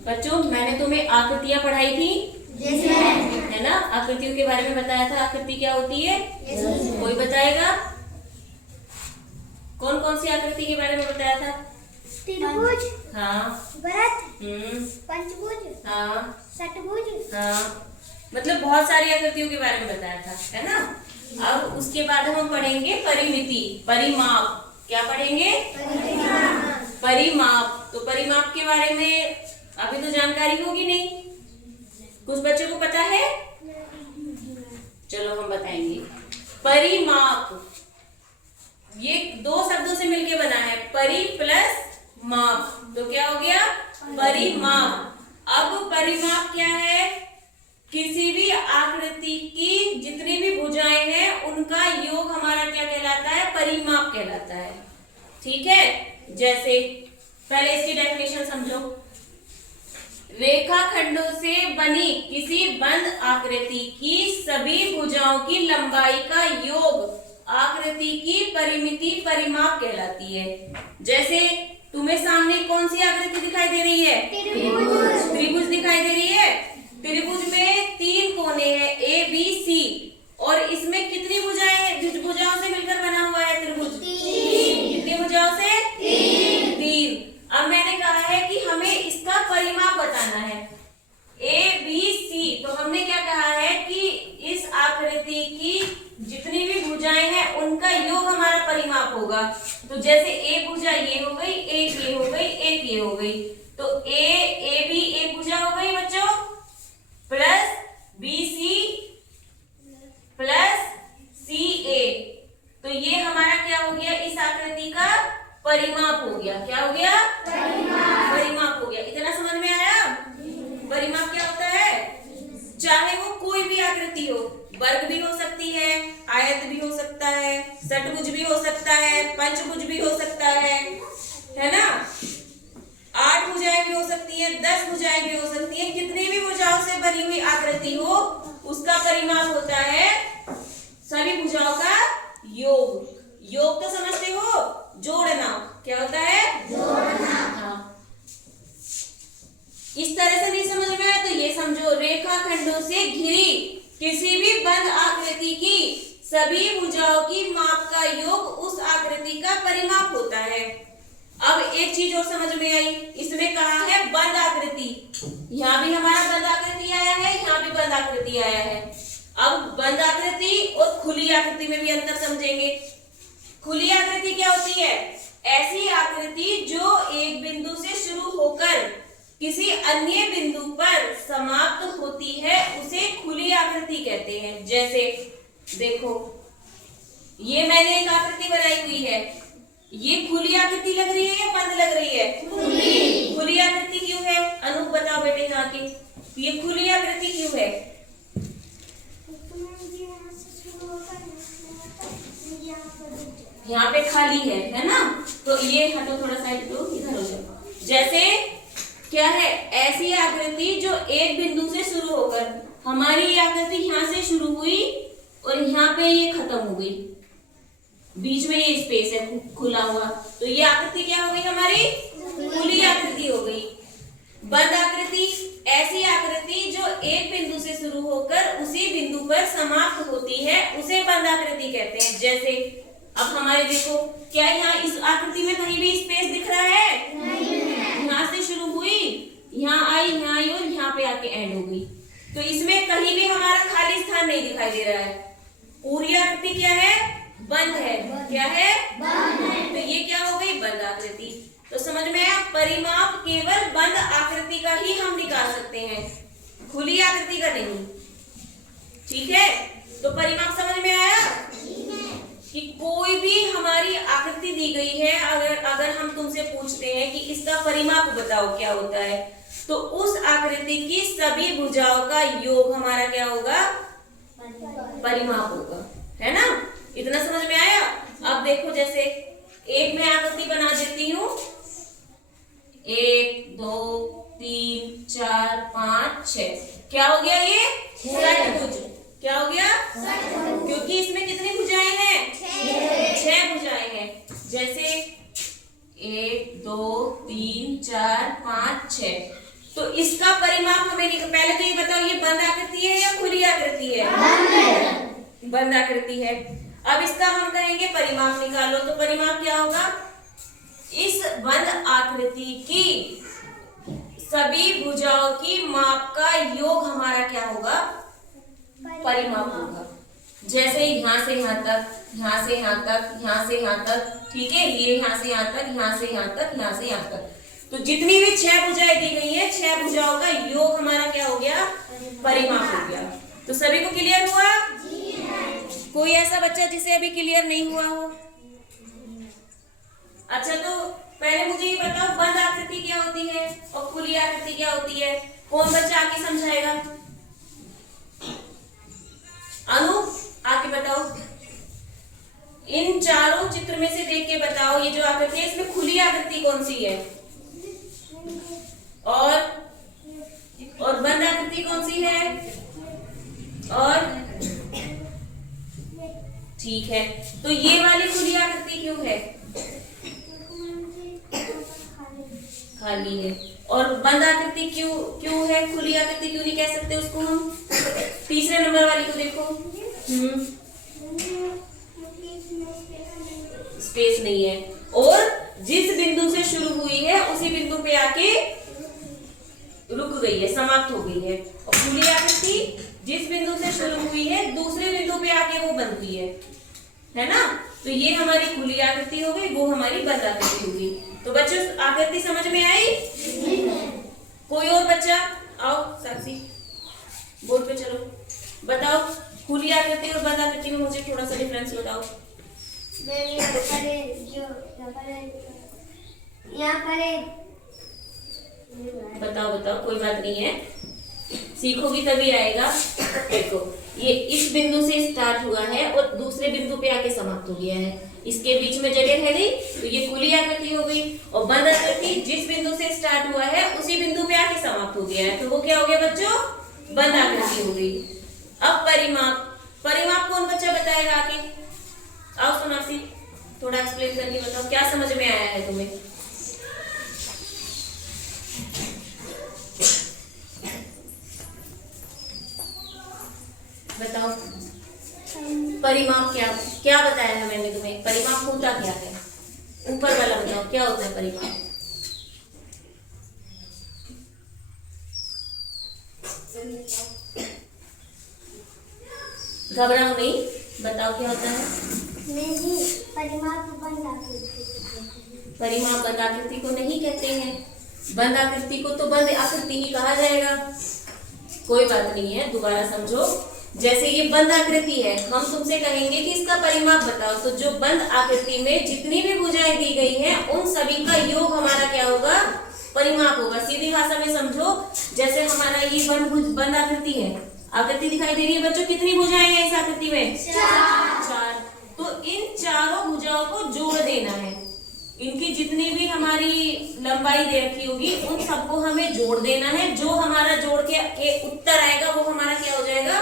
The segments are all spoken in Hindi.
बच्चों मैंने तुम्हें आकृतियां पढ़ाई थी, है ना। आकृतियों के बारे में बताया था। आकृति क्या होती है? कोई बताएगा? कौन कौन सी आकृति के बारे में बताया था? त्रिभुज, हाँ, वृत्त, पंचभुज, हाँ, षटभुज, हाँ, मतलब बहुत सारी आकृतियों के बारे में बताया था, है ना। अब उसके बाद हम पढ़ेंगे परिमिति, परिमाप। क्या पढ़ेंगे? परिमाप। तो परिमाप के बारे में अभी तो जानकारी होगी नहीं, कुछ बच्चों को पता है? चलो हम बताएंगे। परिमाप ये दो शब्दों से मिलके बना है, परि प्लस माप, तो क्या हो गया? परिमाप। अब परिमाप क्या है? किसी भी आकृति की जितनी भी भुजाएं हैं उनका योग हमारा क्या कहलाता है? परिमाप कहलाता है। ठीक है, जैसे पहले इसकी डेफिनेशन समझो। रेखाखंडों से बनी किसी बंद आकृति की सभी भुजाओं की लंबाई का योग आकृति की परिमिति परिमाप कहलाती है। जैसे तुम्हें सामने कौन सी आकृति दिखाई दे रही है? त्रिभुज दिखाई दे रही है। त्रिभुज में 3 कोने हैं, ए बी सी, और इसमें कितनी भुजाएं हैं? भुजाओं से मिलकर बना हुआ है त्रिभुज। कितनी भुजाओं से? 3। अब मैंने कहा है कि हमें इसका परिमाप बताना है, ए बी सी। तो हमने क्या कहा है कि इस आकृति की जितनी भी भुजाएं हैं उनका योग हमारा परिमाप होगा। तो जैसे एक भुजा ये हो गई, एक ये हो गई, एक ये हो गई, तो ए बी एक भुजा हो गई बच्चों, प्लस बी सी प्लस सी ए, तो ये हमारा क्या हो गया? इस आकृति का परिमाप हो गया। क्या हो गया? परिमाप हो गया। इतना समझ में आया? परिमाप क्या होता है? चाहे वो कोई भी आकृति हो, वर्ग भी हो सकती है, आयत भी हो सकता है, षटभुज भी हो सकता है, पंचभुज भी हो सकता है ना। 8 भुजाएं भी हो सकती है, 10 भुजाएं भी हो सकती है। कितनी भी भुजाओं से बनी हुई आकृति हो उसका परिमाप होता है सभी भुजाओं का योग। योग तो समझते हो? जोड़ना। क्या होता है? जोड़ना। हाँ, इस तरह से नहीं समझ में आया तो ये समझो, रेखाखंडों से घिरी किसी भी बंद आकृति की सभी भुजाओं की माप का योग उस आकृति का परिमाप होता है। अब एक चीज और समझ में आई, इसमें कहा है बंद आकृति। यहाँ भी हमारा बंद आकृति आया है, यहाँ भी बंद आकृति आया है। अब बंद आकृति और खुली आकृति में भी अंतर समझेंगे। खुली आकृति क्या होती है? ऐसी आकृति जो एक बिंदु से शुरू होकर किसी अन्य बिंदु पर समाप्त होती है उसे खुली आकृति कहते हैं। जैसे देखो, ये मैंने एक आकृति बनाई हुई है, ये खुली आकृति लग रही है या बंद लग रही है? खुली आकृति क्यों है? अनूप बताओ बेटे यहाँ की, ये खुली आकृति क्यों है? यहाँ पे खाली है ना। तो ये हटो, थोड़ा साइड दो, इधर हो जाओ। जैसे क्या है? ऐसी आकृति जो एक बिंदु से शुरू होकर, हमारी आकृति यहाँ से शुरू हुई और यहाँ पे ये खत्म हो गई, बीच में ये स्पेस है खुला हुआ, तो ये आकृति क्या हो गई? हमारी खुली आकृति हो गई। बंद आकृति ऐसी आकृति जो एक बिंदु से शुरू होकर उसी बिंदु पर समाप्त होती है उसे बंद आकृति कहते हैं। जैसे अब हमारे देखो, क्या यहाँ इस आकृति में कहीं भी स्पेस दिख रहा है? यहाँ से शुरू हुई, यहाँ आई और यहाँ पे आके एंड हो गई, तो इसमें कहीं भी हमारा खाली स्थान नहीं दिखाई दे रहा है। पूरी आकृति क्या है? बंद है। क्या है? बंद है। तो ये क्या हो गई? बंद आकृति। तो समझ में आया, परिमाप केवल बंद आकृति का ही हम निकाल सकते हैं, खुली आकृति का नहीं। ठीक है, तो परिमाप समझ में आया कि कोई भी हमारी आकृति दी गई है, अगर हम तुमसे पूछते हैं कि इसका परिमाप बताओ क्या होता है, तो उस आकृति की सभी भुजाओं का योग हमारा क्या होगा? परिमाप होगा, है ना। इतना समझ में आया? अब देखो, जैसे एक मैं आकृति बना देती हूँ, 1 2 3 4 5 6, क्या हो गया? ये षटभुज। क्या हो गया? क्योंकि इसमें कितनी भुजाएं हैं? 6 भुजाएं हैं। जैसे 1 2 3 4 5 6, तो इसका परिमाप हमें पहले तो ये बताओ, ये बंद आकृति है या खुली आकृति है? बंद आकृति है। अब इसका हम कहेंगे परिमाप निकालो, तो परिमाप क्या होगा? इस बंद आकृति की सभी भुजाओं की माप का योग हमारा क्या होगा? परिमाप होगा। जैसे यहाँ से यहाँ तक, यहाँ से यहाँ तक, यहाँ से यहाँ तक, ठीक है, ये यहाँ से यहाँ तक, यहाँ से यहाँ तक, यहाँ से यहाँ तक, तो जितनी भी 6 भुजाएं दी गई है, 6 भुजाओं का योग हमारा क्या हो गया? परिमाप हो गया। तो सभी को क्लियर हुआ? कोई ऐसा बच्चा जिसे अभी क्लियर नहीं हुआ हो? अच्छा, तो पहले मुझे ये बताओ, बंद आकृति क्या होती है और खुली आकृति क्या होती है? कौन बच्चा आके समझाएगा? अनु, आके बताओ। इन चारों चित्र में से देख के बताओ, ये जो आकृति है इसमें खुली आकृति कौन सी है और बंद आकृति कौन सी है? और ठीक है, तो ये वाली खुली आकृति क्यों है? खाली है। और बंद आकृति क्यों है? खुली आकृति क्यों नहीं कह सकते उसको हम? तीसरे नंबर वाली को देखो। स्पेस नहीं है, और जिस बिंदु से शुरू हुई है उसी बिंदु पे आके रुक गई है, समाप्त हो गई है। और खुली आकृति जिस बिंदु से शुरू हुई है दूसरे बिंदु पे आके वो बनती है ना? तो ये हमारी खुली आकृति हो गई, वो हमारी बंद आकृति हो गई। तो बच्चों, आकृति समझ में आई? कोई और बच्चा आओ, साक्षी बोर्ड पे चलो, बताओ खुली आकृति और बंद आकृति में मुझे थोड़ा सा डिफरेंस बताओ। बताओ, कोई बात नहीं है, सीखोगी तभी आएगा। देखो, ये इस बिंदु से स्टार्ट हुआ है और दूसरे बिंदु पे आके समाप्त हो गया है, इसके बीच में जगह है नहीं, तो ये खुली आकृति हो गई। और बंद आकृति जिस बिंदु से स्टार्ट हुआ है उसी बिंदु पे आके समाप्त हो गया है, तो वो क्या हो गया बच्चों? बंद आकृति हो गई। अब परिमाप कौन बच्चा बताएगा आके? आओ सोनाक्षी, थोड़ा एक्सप्लेन करके बताओ, क्या समझ में आया है तुम्हें? बताओ, परिमाप क्या बताया है मैंने तुम्हें? परिमाप होता क्या है? ऊपर वाला बताओ, क्या होता है परिमाप? घबराओ नहीं, बताओ क्या होता है? परिमाप बंद आकृति। परिमाप बंद आकृति को नहीं कहते हैं, बंद आकृति को तो बंद आकृति ही कहा जाएगा। कोई बात नहीं है, दोबारा समझो। जैसे ये बंद आकृति है, हम तुमसे कहेंगे कि इसका परिमाप बताओ, तो जो बंद आकृति में जितनी भी भुजाएं दी गई हैं उन सभी का योग हमारा क्या होगा? परिमाप होगा। सीधी भाषा में समझो, जैसे हमारा ये बंद आकृति है, आकृति दिखाई दे रही है बच्चों, कितनी भुजाएं हैं इस आकृति में? 4। तो इन चारों भुजाओं को जोड़ देना है, इनकी जितनी भी हमारी लंबाई दे रखी होगी उन सबको हमें जोड़ देना है। जो हमारा जोड़ के उत्तर आएगा वो हमारा क्या हो जाएगा?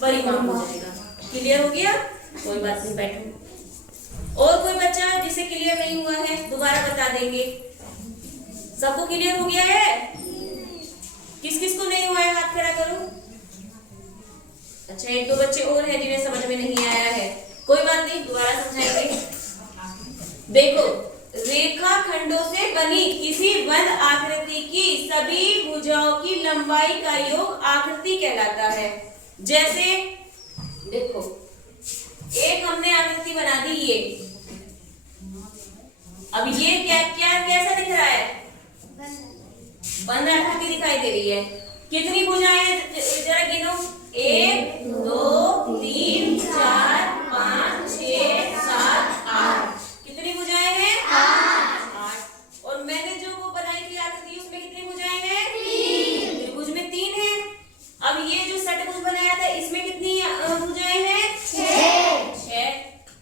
परिमाप हो जाएगा। क्लियर हो गया? कोई बात नहीं, बैठो। और कोई बच्चा जिसे क्लियर नहीं हुआ है दोबारा बता देंगे। सबको क्लियर हो गया है? किस किस को नहीं हुआ है हाथ खड़ा करो। अच्छा, 1-2 बच्चे और हैं जिन्हें समझ में नहीं आया है, कोई बात नहीं, दोबारा समझाएंगे। देखो, रेखा खंडों से बनी किसी बंद आकृति की सभी भुजाओं की लंबाई का योग आकृति कहलाता है। जैसे देखो, एक हमने आकृति बना दी ये, अब ये कैसा दिख रहा है? बंद आकृति दिखाई दे रही है। कितनी भुजाएं हैं जरा गिनो? 1 2 3 4 5 6 7 8। कितनी भुजाएं हैं? 8। और मैंने जो वो बनाई थी आकृति उसमें कितनी भुजाएं हैं? 3। त्रिभुज में 3 है। अब ये जो षटभुज बनाया था इसमें कितनी भुजाएं हैं? 6।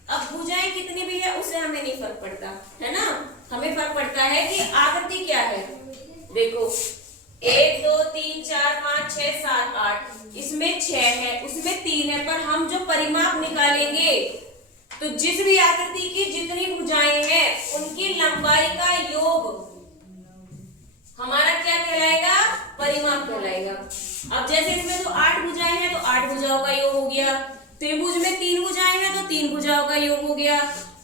अब भुजाएं कितनी भी है उससे हमें नहीं फर्क पड़ता, है ना? हमें फर्क पड़ता है कि आकृति क्या है। देखो, 1 2 3 4 5 6 7 8, इसमें 6 है, उसमें 3 है, पर हम जो परिमाप निकालेंगे तो जिस भी आकृति की जितनी भुजाएं हैं उनकी लंबाई का योग हमारा क्या कहलाएगा? गया। अब जैसे इसमें तो 8 भुजाएं हैं तो 8 भुजाओं का योग हो गया। त्रिभुज में 3 भुजाएं हैं तो 3 भुजाओं का योग हो गया।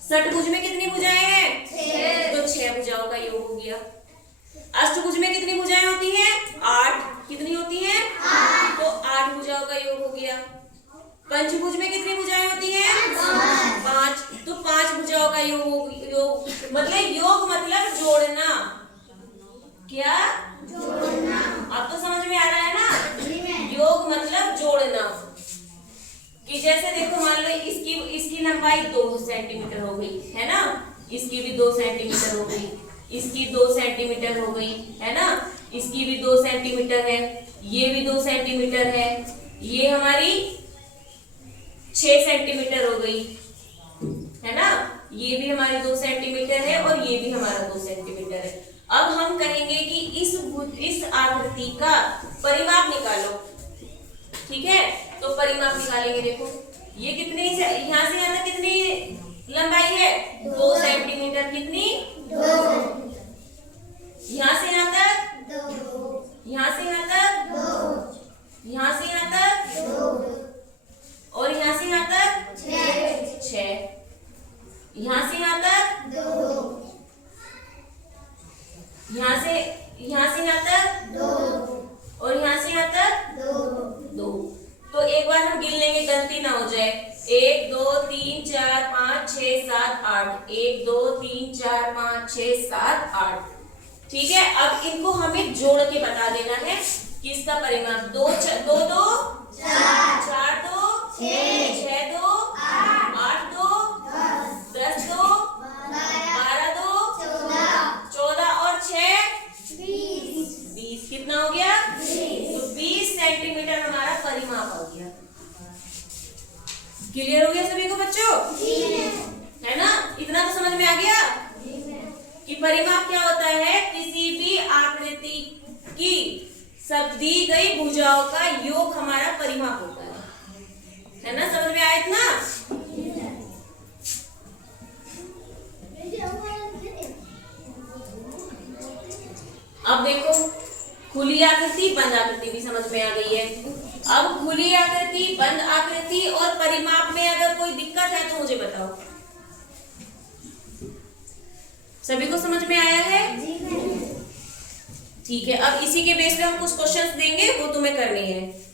षटभुज में कितनी भुजाएं हैं? 6, तो 6 भुजाओं का योग हो गया। अष्टभुज में कितनी भुजाएं होती हैं? 8। कितनी होती हैं? 8, तो 8 भुजाओं का योग हो गया। पंचभुज में कितनी भुजाएं होती हैं? 5, तो 5 भुजाओं का योग मतलब जोड़ना। क्या? जोड़ना। अब तो समझ में आ रहा है ना? योग मतलब जोड़ना। कि जैसे देखो मान लो इसकी लंबाई 2 सेंटीमीटर हो गई है ना, इसकी भी 2 सेंटीमीटर हो गई, इसकी 2 सेंटीमीटर हो गई है ना, इसकी भी 2 सेंटीमीटर है, ये भी 2 सेंटीमीटर है, ये हमारी 6 सेंटीमीटर हो गई है ना, ये भी हमारी 2 सेंटीमीटर है और ये भी हमारा 2 सेंटीमीटर है। अब हम कहेंगे कि इस आकृति का परिमाप निकालो। ठीक है, तो परिमाप निकालेंगे। देखो ये कितनी, यहाँ से यहाँ तक कितनी लंबाई है? 2 सेंटीमीटर। कितनी? 2। यहाँ से यहाँ तक 2, यहाँ से यहाँ तक 2, यहाँ से यहाँ तक 2 और यहाँ से यहाँ तक 6, यहाँ से यहाँ तक 2, यहाँ से यहाँ तक 2 और यहाँ से यहाँ तक 2। तो एक बार हम गिन लेंगे, गलती ना हो जाए। 1 2 3 4 5 6 7 8। 1 2 3 4 5 6 7 8। ठीक है, अब इनको हमें जोड़ के बता देना है कि इसका परिमाप 2 2 2 4 4 2 6 6 2 8 2 10 2 12 2 14 और 6 20। कितना हो गया? 20। तो 20 सेंटीमीटर हमारा परिमाप हो गया। क्लियर हो गया सभी को बच्चों? है ना? इतना तो समझ में आ गया कि परिमाप क्या होता है? किसी भी आकृति की सब दी गई भुजाओं का योग हमारा परिमाप होता है ना? समझ में आया इतना? अब देखो खुली आकृति, बंद आकृति भी समझ में आ गई है। अब खुली आकृति, बंद आकृति और परिमाप में अगर कोई दिक्कत है तो मुझे बताओ। सभी को समझ में आया है? ठीक है, अब इसी के बेस पे हम कुछ क्वेश्चंस देंगे, वो तुम्हें करने हैं।